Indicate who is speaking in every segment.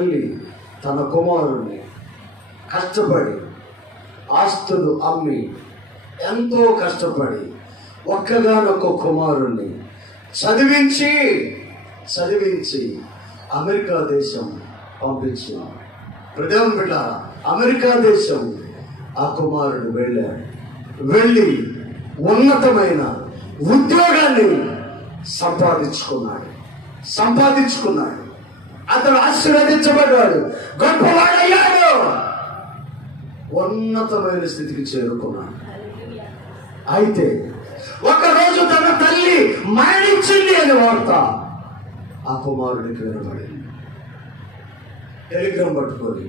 Speaker 1: తల్లి తన కుమారుణ్ణి కష్టపడి ఆస్తులు అమ్మి ఎంతో కష్టపడి ఒక్కగానొక్క కుమారుణ్ణి చదివించి చదివించి అమెరికా దేశం పంపించిన ప్రదేవం బిడ్డ అమెరికా దేశం ఆ కుమారుడు వెళ్ళాడు. వెళ్ళి ఉన్నతమైన ఉద్యోగాన్ని సంపాదించుకున్నాడు. సంపాదించుకున్నాడు. అతడు ఆశీర్వదించబడ్డాడు. గొప్పవాడయ్యాడు. ఉన్నతమైన స్థితికి చేరుకున్నాడు. అయితే ఒకరోజు తన తల్లి మరణించింది అని వార్త ఆ కుమారుడికి వినబడింది. టెలిగ్రామ్ పట్టుకొని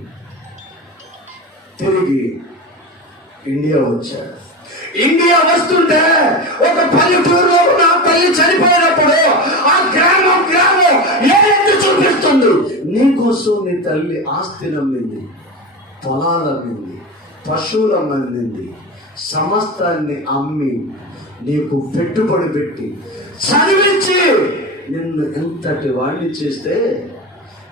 Speaker 1: తిరిగి ఇండియా వచ్చాడు. ఇండియా వస్తుంటే ఒక పల్లెటూరులో ఉన్న నీకోసం నీ తల్లి ఆస్తి నమ్మింది పొలాలు అమ్మింది పశువులు అమ్మింది సమస్తాన్ని అమ్మి నీకు పెట్టుబడి పెట్టి చదివించి నిన్ను ఎంతటి వాణ్ణి చేస్తే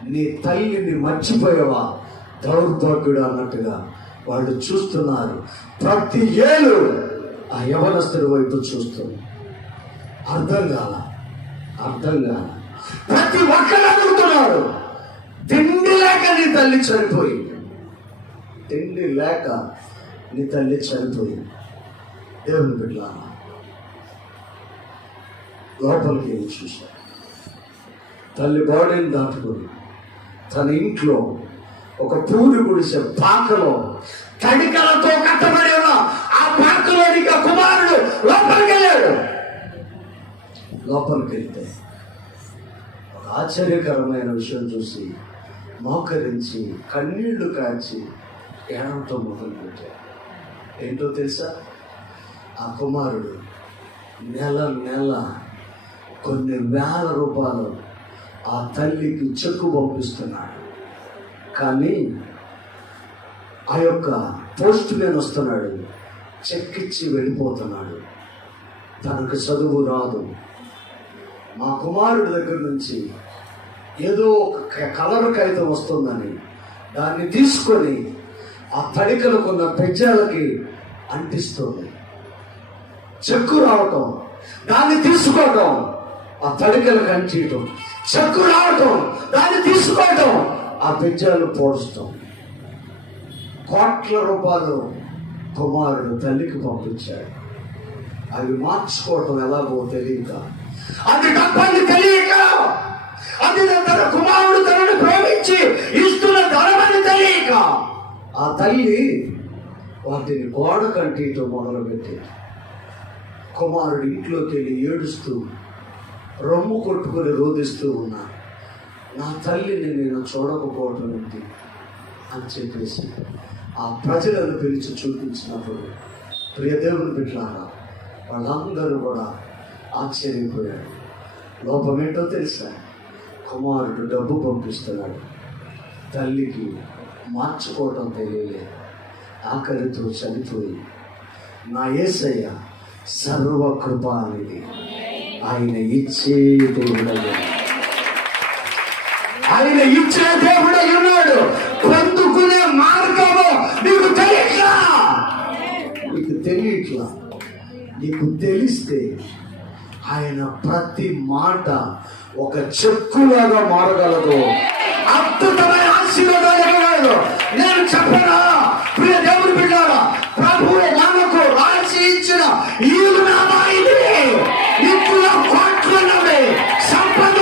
Speaker 1: నీ తల్లిని మర్చిపోయావా? దౌర్భాగ్యుడు అన్నట్టుగా వాళ్ళు చూస్తున్నారు. ప్రతి ఏళ్ళు ఆ యవనస్తుడి వైపు చూస్తుంది. అర్థం కాల అర్థం కాల. ప్రతి ఒక్కరు అడుగుతున్నారు. తిండి లేక నీ తల్లి చనిపోయింది. తిండి లేక నీ తల్లి చనిపోయింది. దేవుని బిడ్డ లోపలికి వెళ్ళి చూశాడు. తల్లి బాడీని దాటుకుని తన ఇంట్లో ఒక పూరి గుడిసే పాకలో తడికలతో కట్టబడి ఉన్న ఆ పాకలోనికి ఆ కుమారుడు లోపలికి వెళ్ళాడు. లోపలికి వెళ్తే ఒక ఆశ్చర్యకరమైన విషయం చూసి మోకరించి కన్నీళ్ళు కాచి ఏడంతో మొదలు ఏంటో తెలుసా? ఆ కుమారుడు నెల నెల కొన్ని వేల రూపాయలు ఆ తల్లికి చెక్కు పంపిస్తున్నాడు. కానీ ఆ యొక్క పోస్ట్ మ్యాన్ వస్తున్నాడు. చెక్ ఇచ్చి వెళ్ళిపోతున్నాడు. తనకు చదువు రాదు. మా కుమారుడి దగ్గర నుంచి ఏదో ఒక కలర్ కాగితం వస్తుందని. దాన్ని తీసుకొని ఆ తడికలకున్న పెజ్జాలకి అంటిస్తుంది. చెక్కు రావటం. దాన్ని తీసుకోవటం. ఆ తడికలకు అంటియటం చెక్కు రావటం. దాన్ని తీసుకోవటం. ఆ పెజ్జాలు పోడటం కోట్ల రూపాయలు కుమారుడు తల్లికి పంపించాడు. అవి మార్చుకోవటం ఎలాగో తెలియక. అది డబ్బాన్ని తెలియక అది తన కుమారుడు తనను ప్రేమించి ఇస్తున్న ధనమని తెలియక ఆ తల్లి వాటిని గోడ కంటితో మొదలుపెట్టింది. కుమారుడు ఇంట్లో వెళ్ళి ఏడుస్తూ రొమ్ము కొట్టుకొని రోధిస్తూ ఉన్నాను నా తల్లిని నేను చూడకపోవటం ఏంటి? అని చెప్పేసి ఆ ప్రజలను పిలిచి చూపించినప్పుడు ప్రియదేవుని బిడ్డారా వాళ్ళందరూ కూడా ఆశ్చర్యపోయాడు లోపమేంటో తెలుసా? కుమారుడు డబ్బు పంపిస్తున్నాడు. తల్లికి మార్చుకోవటం తెలియలేదు ఆఖరితో చనిపోయి నా ఏసయ్య సర్వ కృపానిది ఆయన ఇచ్చే దేవుడయ్యా. ఆయన ఇచ్చే దేవుడై ఉన్నాడు పొందుకునే మార్గము నీకు తెలియట్లా? నీకు తెలియట్లా? నీకు తెలిస్తే ఆయన ప్రతి మాట ఒక చెక్కులాగా మారగలదు. అద్భుతమైన ఆశీర్వాదాలు నేను చెప్పనా? ప్రియ దేవుని బిడ్డారా ప్రభువు మనకు రాసి ఇచ్చిన ఈలు నామాయిని సంపద